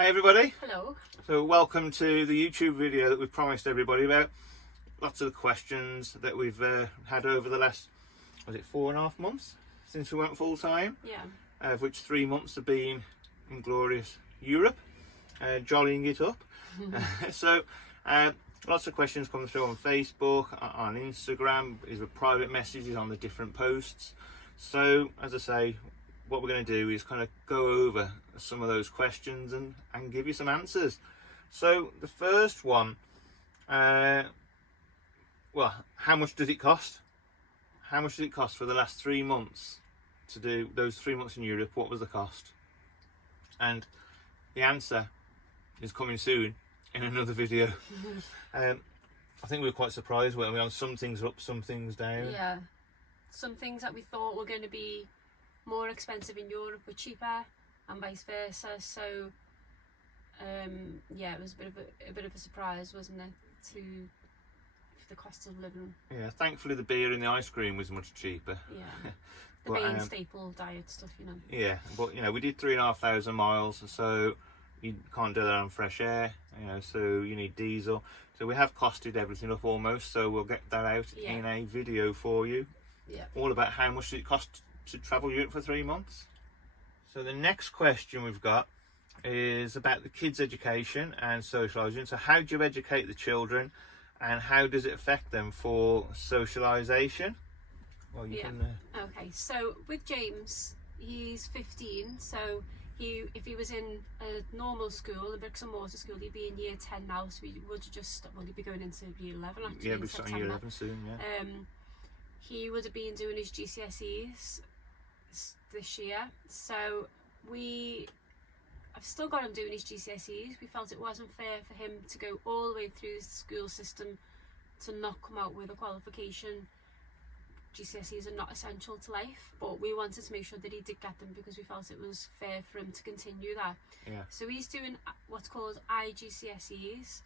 Hi everybody. Hello. So welcome to the YouTube video that we've promised everybody about lots of the questions that we've had over the last, was it 4.5 months since we went full time? Yeah. Of which 3 months have been in glorious Europe, jollying it up. So lots of questions come through on Facebook, on Instagram, is with private messages on the different posts. So as I say, what we're going to do is kind of go over some of those questions and give you some answers. So the first one, well, how much does it cost? How much did it cost for the last 3 months to do those 3 months in Europe? What was the cost? And the answer is coming soon in another video. I think we were quite surprised, weren't we, on some things are up, some things down. Yeah. Some things that we thought were going to be more expensive in Europe were cheaper, and vice versa. So yeah, it was a bit of a surprise, wasn't it, to the cost of living. Yeah, thankfully the beer and the ice cream was much cheaper. Yeah. The But, main staple diet stuff, you know. Yeah, but you know, we did 3,500 miles, so you can't do that on fresh air, you know, so you need diesel. So we have costed everything up almost, so we'll get that out in a video for you. Yeah. All about how much it cost to travel Europe for 3 months. So the next question we've got is about the kids' education and socialising. So how do you educate the children, and how does it affect them for socialisation? Well, you can. Okay, so with James, he's 15, so if he was in a normal school, a bricks and mortar school, he'd be in year 10 now, so he would just, well, he'd be going into year 11 actually. Yeah, we're starting year 11 soon, yeah. He would have been doing his GCSEs this year, so I've still got him doing his GCSEs. We felt it wasn't fair for him to go all the way through the school system to not come out with a qualification. GCSEs are not essential to life, but we wanted to make sure that he did get them because we felt it was fair for him to continue that. Yeah. So he's doing what's called IGCSEs,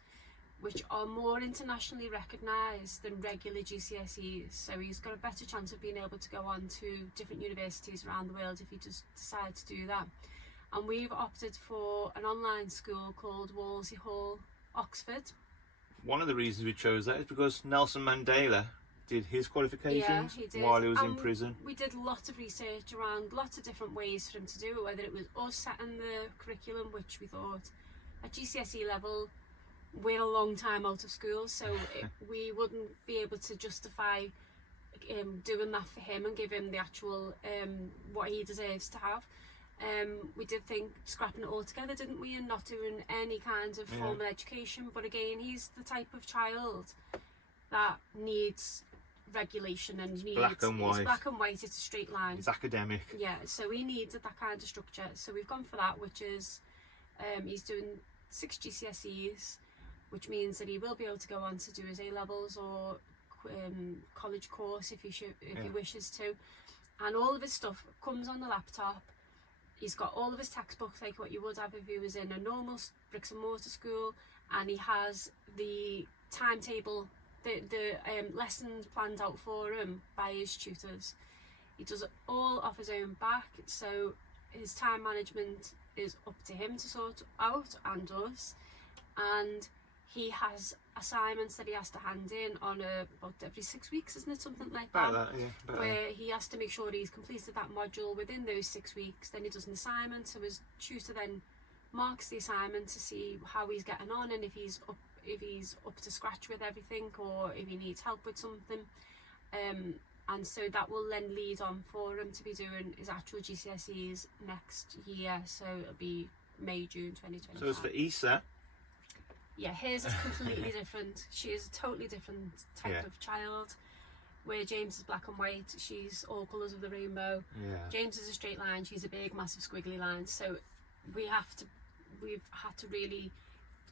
which are more internationally recognised than regular GCSEs. So he's got a better chance of being able to go on to different universities around the world if he just decides to do that. And we've opted for an online school called Wolsey Hall, Oxford. One of the reasons we chose that is because Nelson Mandela did his qualifications while he was in prison. We did lots of research around lots of different ways for him to do it, whether it was us setting the curriculum, which we thought at GCSE level, we're a long time out of school, so we wouldn't be able to justify doing that for him and give him the actual what he deserves to have. We did think scrapping it all together, didn't we, and not doing any kind of formal education. But again, he's the type of child that needs regulation and needs black and white. It's black and white. It's a straight line. It's academic. Yeah, so he needed that kind of structure. So we've gone for that, which is he's doing 6 GCSEs, which means that he will be able to go on to do his A levels or college course if he wishes to, and all of his stuff comes on the laptop. He's got all of his textbooks like what you would have if he was in a normal bricks and mortar school, and he has the timetable, the lessons planned out for him by his tutors. He does it all off his own back, so his time management is up to him to sort out and us. And he has assignments that he has to hand in on about every 6 weeks, isn't it? Something like that. About that, yeah. Where he has to make sure he's completed that module within those 6 weeks. Then he does an assignment, so his tutor then marks the assignment to see how he's getting on and if he's up to scratch with everything or if he needs help with something. And so that will then lead on for him to be doing his actual GCSEs next year. So it'll be May, June 2025. So as for Issa, yeah, hers is completely different. She is a totally different type of child. Where James is black and white, she's all colours of the rainbow. Yeah. James is a straight line, she's a big, massive, squiggly line. So we've had to really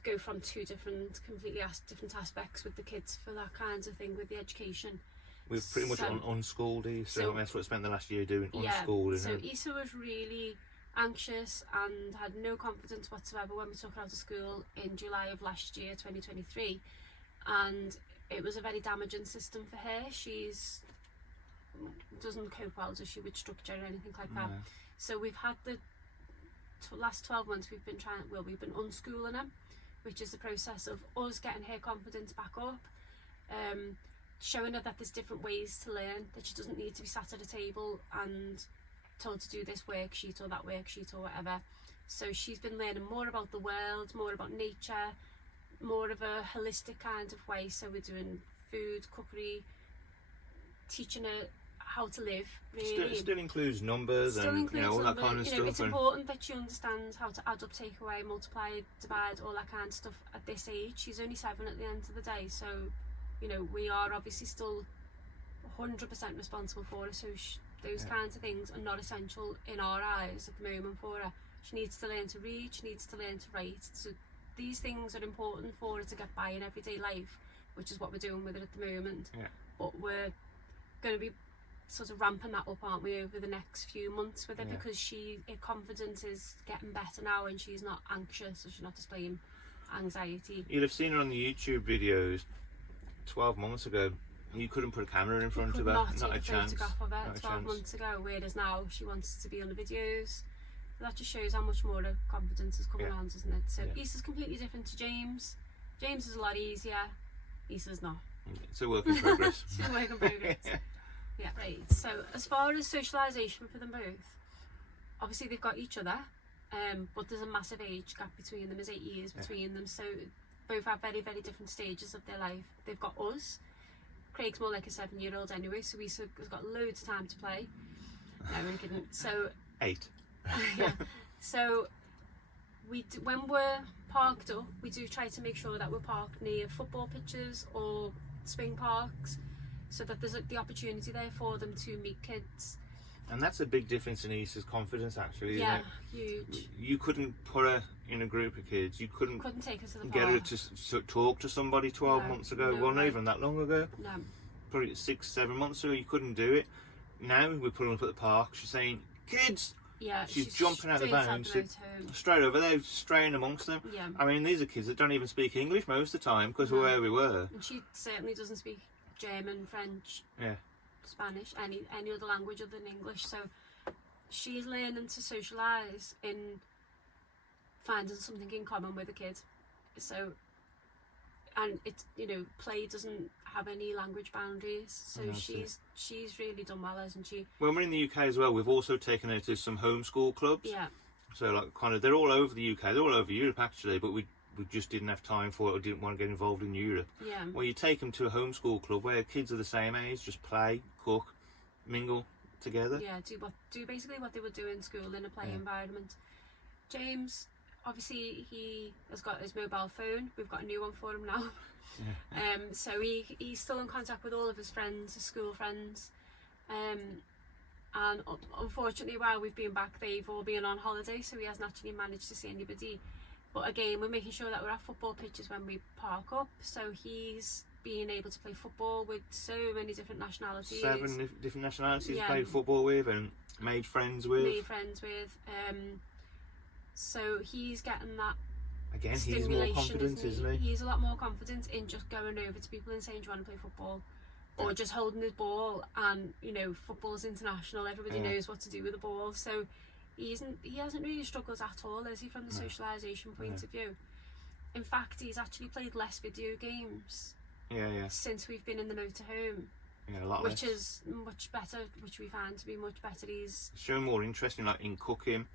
go from two completely different aspects with the kids for that kind of thing with the education. We've pretty much unschooled Issa, so that's what I spent the last year doing, unschooling. So Issa was really anxious and had no confidence whatsoever when we took her out of school in July of last year, 2023, and it was a very damaging system for her. Doesn't cope well, does she, with structure or anything like that. So we've had the last 12 months we've been unschooling her, which is the process of us getting her confidence back up, showing her that there's different ways to learn, that she doesn't need to be sat at a table and told to do this worksheet or that worksheet or whatever. So she's been learning more about the world, more about nature, more of a holistic kind of way. So we're doing food, cookery, teaching her how to live, really. Still includes numbers all that kind of stuff. It's important that she understands how to add up, take away, multiply, divide, all that kind of stuff at this age. She's only 7 at the end of the day, so we are obviously still 100% responsible for her. So those kinds of things are not essential in our eyes at the moment for her. She needs to learn to read, she needs to learn to write. So these things are important for her to get by in everyday life, which is what we're doing with her at the moment. Yeah. But we're going to be sort of ramping that up, aren't we, over the next few months with her, because her confidence is getting better now and she's not anxious, so she's not displaying anxiety. You'll have seen her on the YouTube videos 12 months ago. You couldn't put a camera in front of her, not a chance. Photograph of her 12 months ago, whereas now she wants to be on the videos. So that just shows how much more her confidence is coming on, doesn't it? So Issa's completely different to James. James is a lot easier. Issa's not. It's a work in progress. It's a work in progress. Yeah, right. So as far as socialisation for them both, obviously they've got each other, but there's a massive age gap between them. There's 8 years between them, so both have very, very different stages of their life. They've got us. Craig's more like a 7-year-old anyway, so he's got loads of time to play. No, we couldn't. So 8. Yeah. So when we're parked up, we do try to make sure that we're parked near football pitches or swing parks, so that there's the opportunity there for them to meet kids. And that's a big difference in Issa's confidence, actually, isn't it? Huge. You couldn't put her in a group of kids. You couldn't take her to the get park. her to talk to somebody 12 months ago. Well, not even that long ago. No. Probably 6-7 months ago, you couldn't do it. Now we put her up at the park. She's saying, "Kids!" Yeah, she's jumping out of the van, straight over there, straying amongst them. Yeah. I mean, these are kids that don't even speak English most of the time because of where we were. And she certainly doesn't speak German, French, Spanish, any other language other than English. So she's learning to socialise in finding something in common with a kid. So, and it's, play doesn't have any language boundaries, so she's really done well, hasn't she? When we're in the UK as well, we've also taken her to some homeschool clubs. Yeah. So they're all over the UK, they're all over Europe actually, but we just didn't have time for it or didn't want to get involved in Europe. Yeah. Well, you take them to a homeschool club where kids are the same age, just play, cook, mingle together. Yeah, do basically what they would do in school in a play environment. James, obviously he has got his mobile phone. We've got a new one for him now. Yeah. So he's still in contact with all of his friends, his school friends. And unfortunately, while we've been back, they've all been on holiday, so he hasn't actually managed to see anybody. But again, we're making sure that we're at football pitches when we park up, so he's being able to play football with so many different nationalities. 7 different nationalities played football with and made friends with. So he's getting that. Again, he's more confident, isn't he? He's a lot more confident in just going over to people and saying, "Do you want to play football?" Or just holding his ball, and football's international, everybody knows what to do with the ball. So he hasn't really struggled at all, has he, from the socialisation point of view? In fact, he's actually played less video games since we've been in the motorhome. Yeah, a lot which less. Is much better, which we find to be much better. He's showing more interest in cooking,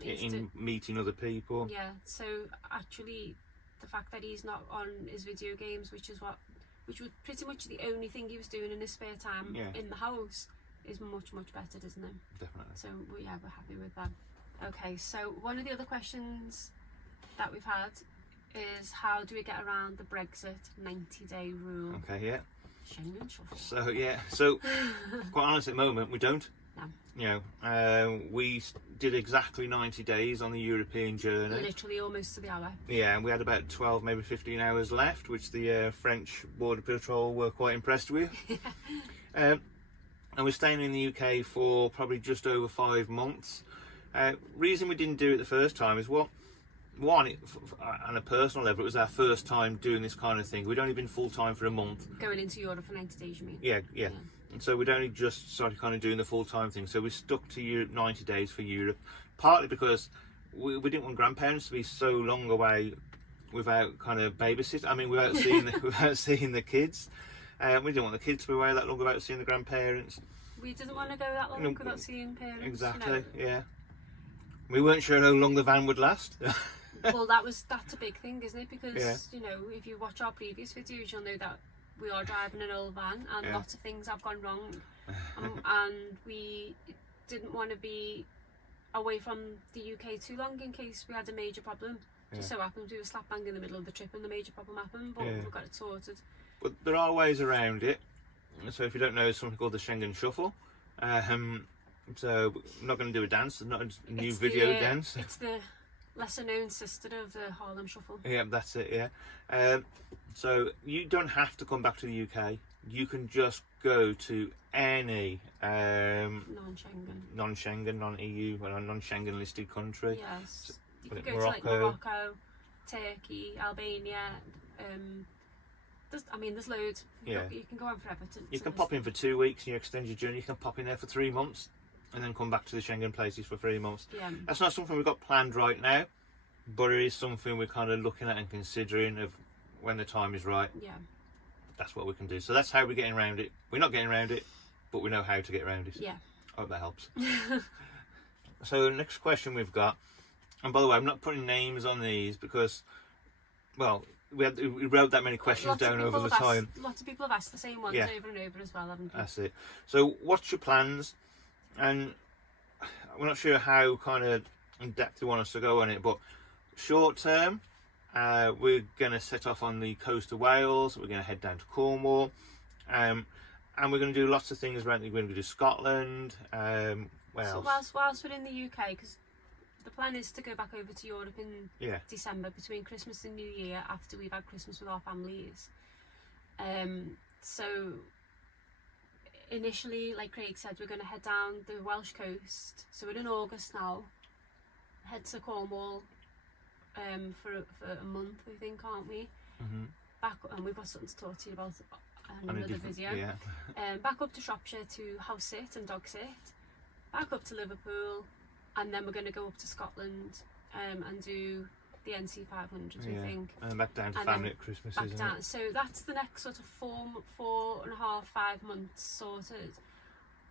in meeting other people. Yeah, so actually the fact that he's not on his video games, which was pretty much the only thing he was doing in his spare time in the house, is much, much better, isn't it? Definitely. So we're happy with that. Okay, so one of the other questions that we've had is, how do we get around the Brexit 90-day rule? Okay, yeah. Schengen shuffle. So quite honestly, at the moment, we don't. No. We did exactly 90 days on the European journey. Literally almost to the hour. Yeah, and we had about 12, maybe 15 hours left, which the French Border Patrol were quite impressed with. And we're staying in the UK for probably just over 5 months. Reason we didn't do it the first time is one, on a personal level, it was our first time doing this kind of thing. We'd only been full-time for a month. Going into Europe for 90 days, you mean? Yeah. And so we'd only just started kind of doing the full-time thing. So we stuck to 90 days for Europe, partly because we didn't want grandparents to be so long away without kind of babysit. I mean, without seeing without seeing the kids. We didn't want the kids to be away that long without seeing the grandparents. We didn't want to go that long without seeing parents. Exactly. Yeah. We weren't sure how long the van would last. Well, that's a big thing, isn't it? Because you know, if you watch our previous videos, you'll know that we are driving an old van, and lots of things have gone wrong, and we didn't want to be away from the UK too long in case we had a major problem. Just so happened we were slap bang in the middle of the trip and the major problem happened, but we got it sorted. But there are ways around it. So if you don't know, there's something called the Schengen Shuffle. So I'm not going to do a dance. It's not a new video dance. It's the lesser known sister of the Harlem Shuffle. Yeah, that's it. Yeah. So you don't have to come back to the UK. You can just go to any non-Schengen, non-EU, non-Schengen listed country. Yes. You can go to like Morocco, Turkey, Albania. There's loads. You can go on forever. You can pop in for 2 weeks and you extend your journey. You can pop in there for 3 months and then come back to the Schengen places for 3 months. Yeah. That's not something we've got planned right now, but it is something we're kind of looking at and considering of when the time is right. Yeah. That's what we can do. So that's how we're getting around it. We're not getting around it, but we know how to get around it. Yeah. I hope that helps. So the next question we've got, and by the way, I'm not putting names on these because, well, we wrote that many questions down over the time. Lots of people have asked the same ones over and over as well, haven't they? That's it. So what's your plans? And we're not sure how kind of in depth you want us to go on it, but short term, we're going to set off on the coast of Wales. We're going to head down to Cornwall, and we're going to do lots of things around. We're going to do Scotland. So whilst we're in the UK, because the plan is to go back over to Europe in December between Christmas and New Year after we've had Christmas with our families. So initially, like Craig said, we're going to head down the Welsh coast. So we're in August now. Head to Cornwall for a month, I think, aren't we? Mm-hmm. And we've got something to talk to you about in another video. Back up to Shropshire to house sit and dog sit. Back up to Liverpool, and then we're going to go up to Scotland and do the NC 500, we think. And back down to family at Christmas, isn't it? So that's the next sort of 4.5, 5 months sorted.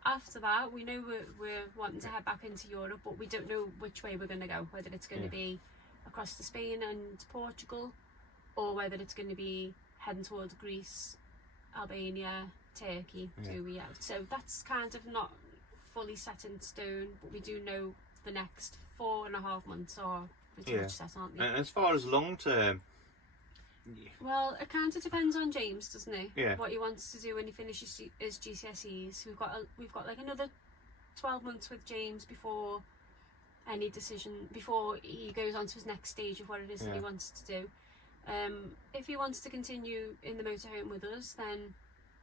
After that, we know we're wanting to head back into Europe, but we don't know which way we're going to go, whether it's going to be across to Spain and Portugal, or whether it's going to be heading towards Greece, Albania, Turkey. So that's kind of not fully set in stone, but we do know the next 4.5 months are pretty much set, aren't they? And as far as long term, well, it kind of depends on James, doesn't it? Yeah. What he wants to do when he finishes his GCSEs. We've got like another 12 months with James before any decision, before he goes on to his next stage of what it is that he wants to do. If he wants to continue in the motorhome with us, then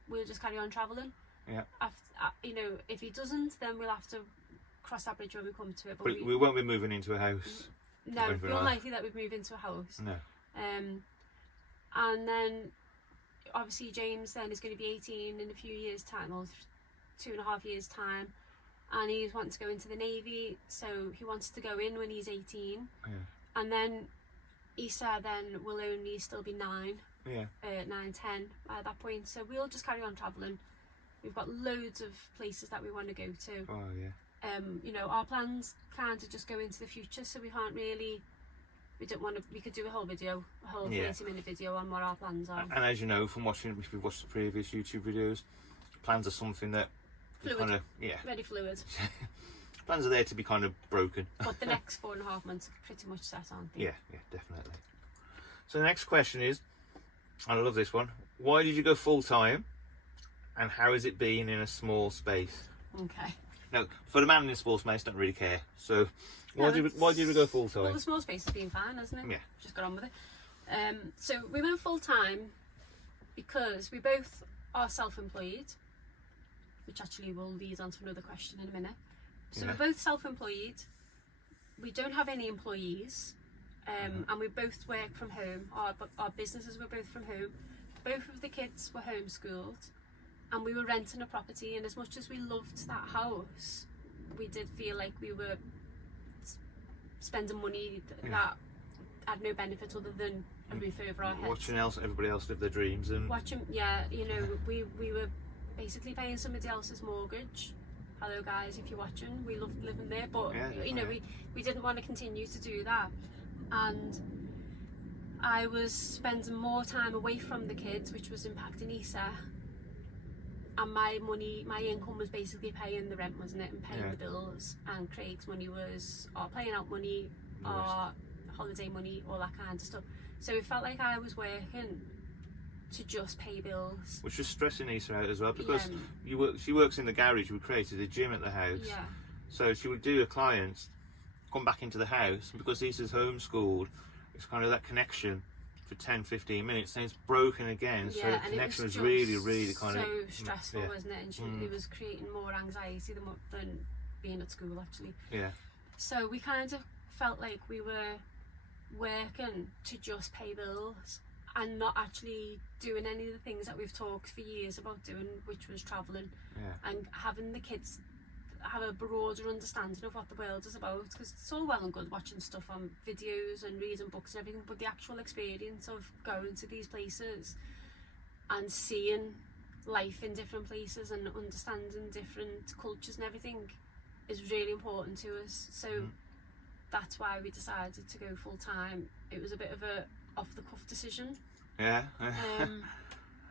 we'll just carry on travelling. Yeah. If he doesn't, then we'll have to cross that bridge when we come to it. But we won't be moving into a house. No, it's unlikely that we'd move into a house. No. And then obviously James then is going to be 18 in a few years' time, or 2.5 years' time, and he's wanting to go into the Navy, so he wants to go in when he's 18. And then Issa then will only still be 9, 10 by that point, so we'll just carry on travelling. We've got loads of places that we want to go to. Our plans kind of just go into the future, so we can't really, we could do a whole 30-minute video on what our plans are. And as you know from watching, if you've watched the previous YouTube videos, plans are something that fluid. Kind of, very fluid. Plans are there to be kind of broken. But the next 4.5 months are pretty much set, aren't they? Yeah, definitely. So the next question is, I love this one, why did you go full-time, and how has it been in a small space? Okay. Now, for the man in a small space, don't really care. So, why did we go full time? Well, the small space has been fine, hasn't it? Yeah. Just got on with it. So we went full time because we both are self-employed, which actually will lead on to another question in a minute. So we're both self-employed. We don't have any employees, and we both work from home. Our businesses were both from home. Both of the kids were homeschooled. And we were renting a property, and as much as we loved that house, we did feel like we were spending money that had no benefit other than a roof over our heads. Watching everybody else live their dreams and Watching, you know, we were basically paying somebody else's mortgage. Hello guys, if you're watching, we love living there, but you know, we didn't want to continue to do that, and I was spending more time away from the kids, which was impacting Issa, and my income was basically paying the rent, wasn't it, and paying the bills, and Craig's money was our playing out money, our holiday money, all that kind of stuff. So it felt like I was working to just pay bills, which was stressing Issa out as well, because she works in the garage. We created a gym at the house, so she would do her clients come back into the house, and because Issa's homeschooled, it's kind of that connection for 10-15 minutes, then it's broken again, so the connection was really kind of so stressful, wasn't it, and it was creating more anxiety than being at school actually. So we kind of felt like we were working to just pay bills and not actually doing any of the things that we've talked for years about doing, which was travelling and having the kids have a broader understanding of what the world is about, because it's all well and good watching stuff on videos and reading books and everything, but the actual experience of going to these places and seeing life in different places and understanding different cultures and everything is really important to us. So that's why we decided to go full time. It was a bit of a off the cuff decision,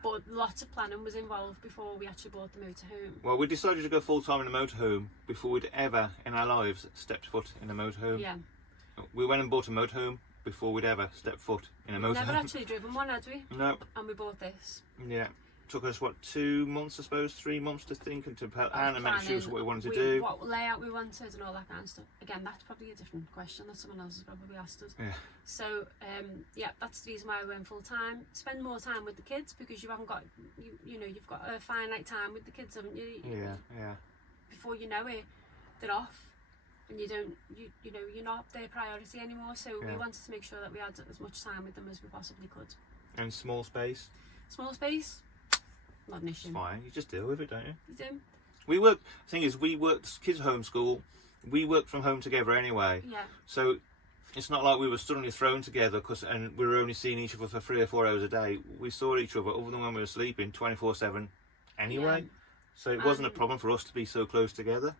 but lots of planning was involved before we actually bought the motorhome. Well, we decided to go full time in a motorhome before we'd ever in our lives stepped foot in a motorhome. We went and bought a motorhome before we'd ever stepped foot in a motorhome. Never actually driven one, had we? No. And we bought this. Took us 2 months, I suppose, 3 months to think and to plan and make sure what we wanted to do, what layout we wanted and all that kind of stuff. Again, that's probably a different question that someone else has probably asked us. So that's the reason why we went full time. Spend more time with the kids, because you haven't got you know, you've got a finite time with the kids, haven't you? Before you know it, they're off, and you don't you know, you're not their priority anymore. So we wanted to make sure that we had as much time with them as we possibly could. And small space, not an issue. It's fine, you just deal with it, don't you? You do. We work, the thing is, we worked, kids homeschool, we worked from home together anyway. So it's not like we were suddenly thrown together and we were only seeing each other for 3 or 4 hours a day. We saw each other, other than when we were sleeping, 24/7 anyway. So it wasn't a problem for us to be so close together.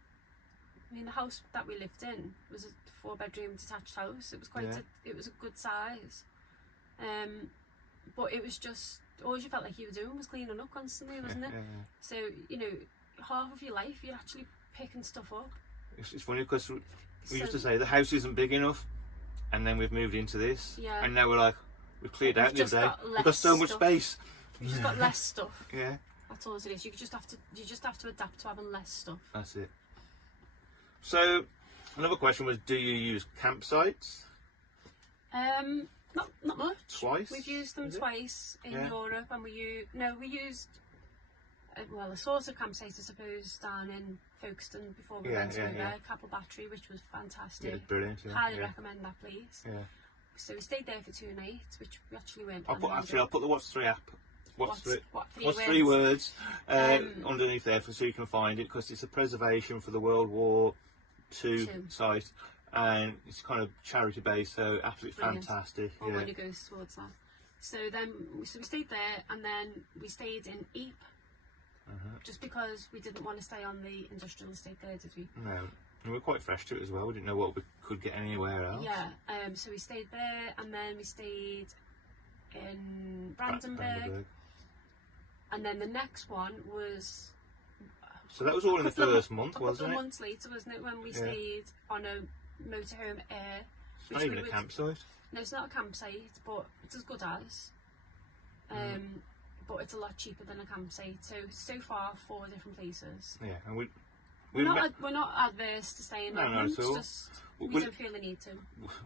I mean, the house that we lived in was a 4-bedroom detached house. It was quite it was a good size. But it was just, all you felt like you were doing was cleaning up constantly, wasn't it? So, you know, half of your life you're actually picking stuff up. It's funny because we used to say the house isn't big enough, and then we've moved into this, and now we're like, we've cleared out the other day. We've got so much space. You've just got less stuff. That's all it is. You just have to adapt to having less stuff. That's it. So another question was, do you use campsites? Not much. Twice? We've used them twice in Europe, and we used a sort of campsite, I suppose, down in Folkestone before we went over, Capel Battery, which was fantastic. Yeah, brilliant. Highly recommend that place. So we stayed there for 2 nights, which we actually weren't. I'll put the What's 3 app. What's 3 words underneath there so you can find it, because it's a preservation for the World War II site. And it's kind of charity based, so absolutely fantastic. All money goes towards that. So we stayed there, and then we stayed in Ypres, just because we didn't want to stay on the industrial estate there, did we? No, and we're quite fresh to it as well. We didn't know what we could get anywhere else. So we stayed there, and then we stayed in Brandenburg, and then the next one was. So that was all in the first month, wasn't it? A couple of months later, wasn't it, when we stayed on a motorhome air. It's not even a campsite. No, it's not a campsite, but it's as good as. But it's a lot cheaper than a campsite. So far, 4 different places. Yeah, and we're not adverse to staying in them. It's just we don't feel the need to.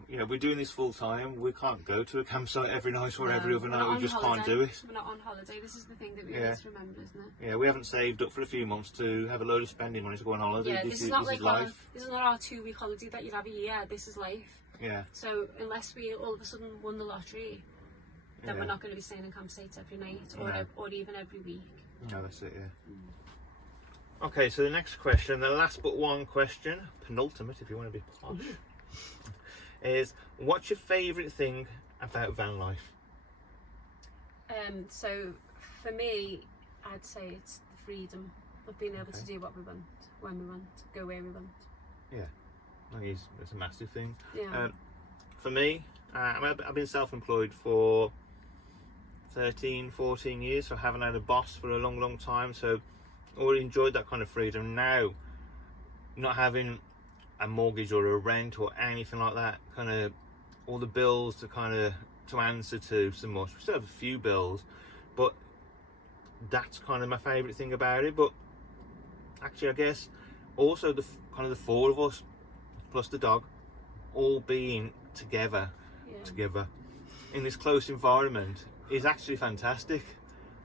Yeah, we're doing this full time. We can't go to a campsite every night or every other night. We just can't do it. We're not on holiday. This is the thing that we need to remember, isn't it? Yeah, we haven't saved up for a few months to have a load of spending money to go on holiday. Yeah, this is not like life. This is not our 2-week holiday that you'd have a year. This is life. Yeah. So unless we all of a sudden won the lottery, then we're not going to be staying in campsites every night or even every week. No, that's it. Yeah. Okay, so the next question, the last but one question, penultimate if you want to be posh. is what's your favourite thing about van life? So for me, I'd say it's the freedom of being able to do what we want, when we want, go where we want. Yeah, I think it's a massive thing. Yeah. For me, I've been self-employed for 13, 14 years, so I haven't had a boss for a long time, so I already enjoyed that kind of freedom. Now, not having a mortgage or a rent or anything like that, kind of all the bills to answer to so much. We still have a few bills, but that's kind of my favourite thing about it. But actually, I guess also the four of us plus the dog all being together in this close environment is actually fantastic.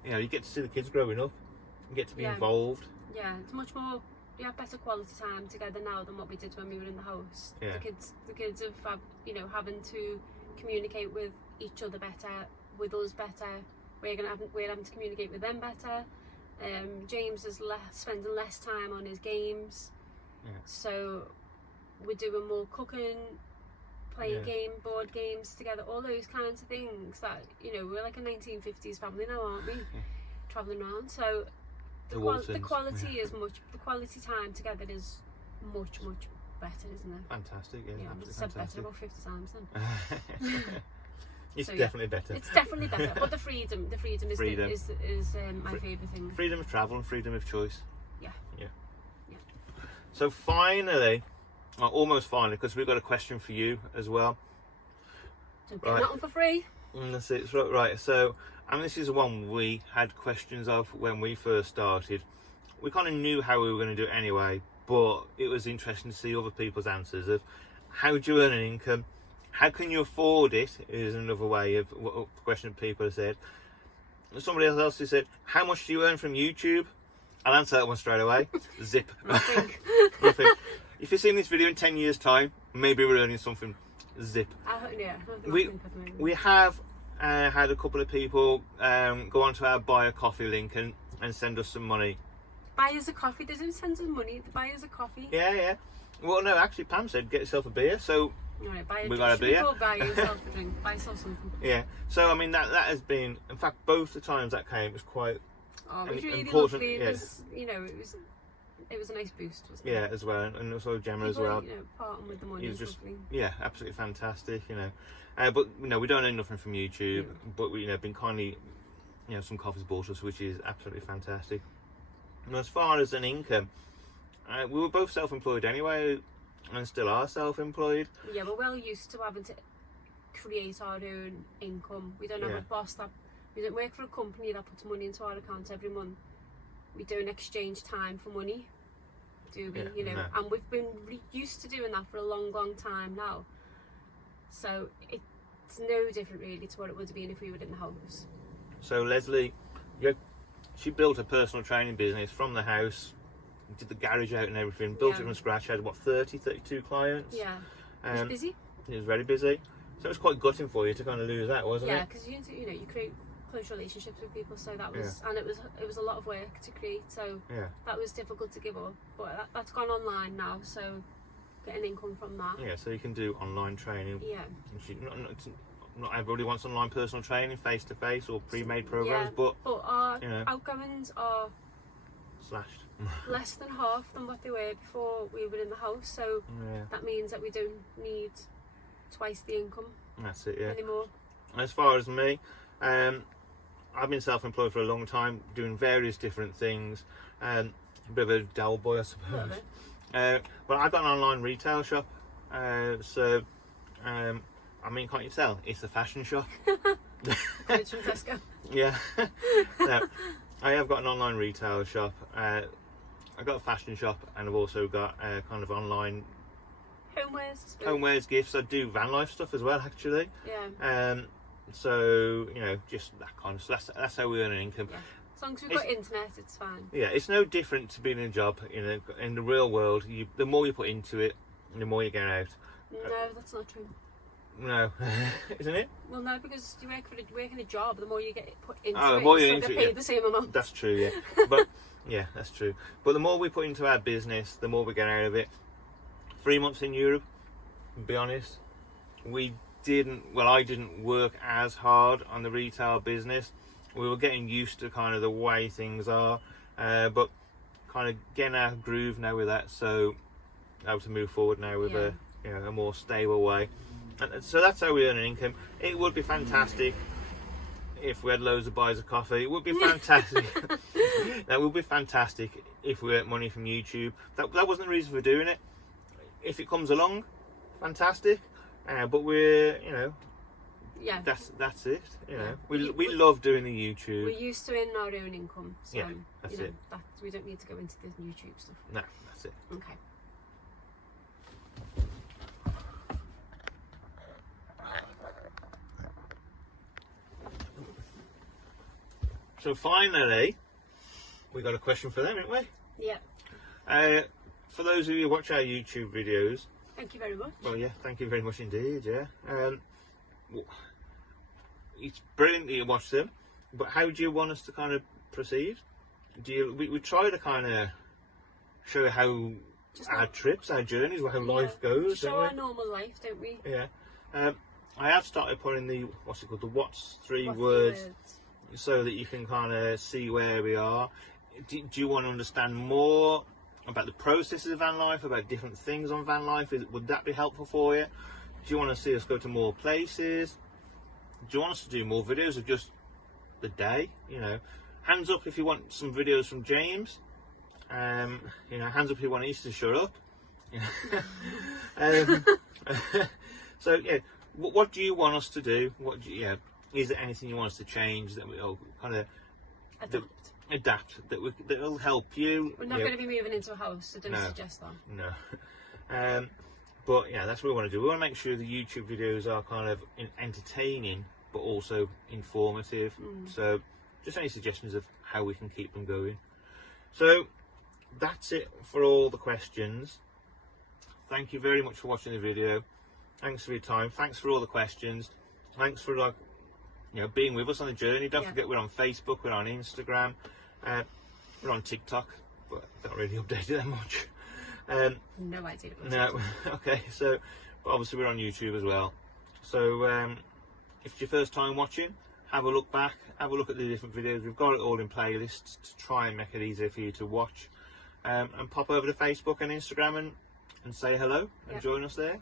You know, you get to see the kids growing up, you get to be involved. Yeah, it's much more. We have better quality time together now than what we did when we were in the house. Yeah. The kids have, having to communicate with each other better, with us better. We're having to communicate with them better. James is spending less time on his games, so we're doing more cooking, playing board games together, all those kinds of things that, we're like a 1950s family now, aren't we? Travelling around, so the quality is the quality time together is much better, isn't it? Fantastic, yeah. I've said better about 50 times then. It's definitely better. It's definitely better, but the freedom is my favourite thing. Freedom of travel and freedom of choice. Yeah. So finally, or almost finally, because we've got a question for you as well. Don't get that one for free. That's it. Right. So, this is the one we had questions of when we first started. We kind of knew how we were going to do it anyway, but it was interesting to see other people's answers of how do you earn an income, how can you afford it, is another way of what a question people have said. Somebody else has said, how much do you earn from YouTube? I'll answer that one straight away. Zip. Nothing. Nothing. If you're seeing this video in 10 years time, maybe we're earning something. Zip. We have had a couple of people go onto our buy a coffee link and send us some money. Buy us a coffee? They didn't send us money. Buy us a coffee. Yeah. Well, no, actually, Pam said get yourself a beer. So right, we got a beer. Buy yourself a drink. Buy yourself something. Yeah. So that has been, in fact, both the times that came, it was quite. It was really important. lovely. Yeah. It was a nice boost, wasn't it? Yeah, as well, and also Gemma as well. Parting with the money was just absolutely fantastic. But we don't earn nothing from YouTube, but we been kindly, some coffee's bought us, which is absolutely fantastic. And as far as an income, we were both self-employed anyway, and still are self-employed. Yeah, we're well used to having to create our own income. We don't have a boss we don't work for a company that puts money into our account every month. We don't exchange time for money, do we? No. And we've been used to doing that for a long time now. So it's no different really to what it would have been if we were in the house. So Leslie, she built a personal training business from the house, did the garage out and everything, built it from scratch, had 32 clients. Yeah, it was busy. It was very busy. So it was quite gutting for you to kind of lose that, wasn't it? Yeah, because you create close relationships with people, so that was and it was a lot of work to create, so that was difficult to give up, but that's gone online now, so get an income from that. So you can do online training. Not everybody wants online personal training face to face or pre-made programs, but our outgoings are slashed less than half than what they were before we were in the house, so that means that we don't need twice the income anymore. As far as me, I've been self-employed for a long time, doing various different things. A bit of a dull boy, I suppose. But I've got an online retail shop. Can't you tell? It's a fashion shop. It's from Tesco. Yeah. No, I have got an online retail shop. I've got a fashion shop, and I've also got kind of online homewares, gifts. I do van life stuff as well, actually. So just that kind of stuff. That's how we earn an income. As long as we've got internet, it's fine. It's no different to being in a job in the real world. The more you put into it, the more you get out. No, that's not true. No, isn't it? Well, no, because you work in a job, the more you get put into the it, more you you're still into get paid the same amount. That's true, but that's true. But the more we put into our business, the more we get out of it. 3 months in Europe, to be honest, I didn't work as hard on the retail business. We were getting used to kind of the way things are, but kind of getting our groove now with that, so able to move forward now with a more stable way. And so that's how we earn an income. It would be fantastic if we had loads of buys of coffee. It would be fantastic. That would be fantastic if we earned money from YouTube. That wasn't the reason for doing it. If it comes along, fantastic. But we're, that's it. We love doing the YouTube. We're used to earning our own income, so that's it. We don't need to go into the YouTube stuff. No, that's it. Okay. So finally, we got a question for them, haven't we? Yeah. For those of you who watch our YouTube videos, thank you very much. Well, yeah, thank you very much indeed. Yeah, it's brilliant that you watch them. But how do you want us to kind of proceed? We try to kind of show how our trips, our journeys, how life goes. Show our normal life, don't we? Yeah. I have started putting the what's three words, so that you can kind of see where we are. Do you want to understand more about the processes of van life, about different things on van life? Would that be helpful for you? Do you want to see us go to more places? Do you want us to do more videos of just the day? Hands up if you want some videos from James. Hands up if you want East to shut up. So yeah, what do you want us to do? Is there anything you want us to change that we'll kind of adapt that'll help you? We're not going to be moving into a house, so don't suggest that. No. But yeah, that's what we want to do. We want to make sure the YouTube videos are kind of entertaining but also informative. So just any suggestions of how we can keep them going. So that's it for all the questions. Thank you very much for watching the video. Thanks for your time. Thanks for all the questions. Thanks for being with us on the journey. Don't forget, we're on Facebook, we're on Instagram, we're on TikTok, but don't really update it that much. No idea. No. Okay. So, but obviously we're on YouTube as well. So if it's your first time watching, have a look back, have a look at the different videos. We've got it all in playlists to try and make it easier for you to watch. And pop over to Facebook and Instagram and say hello and join us there.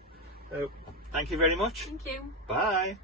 So thank you very much. Thank you. Bye.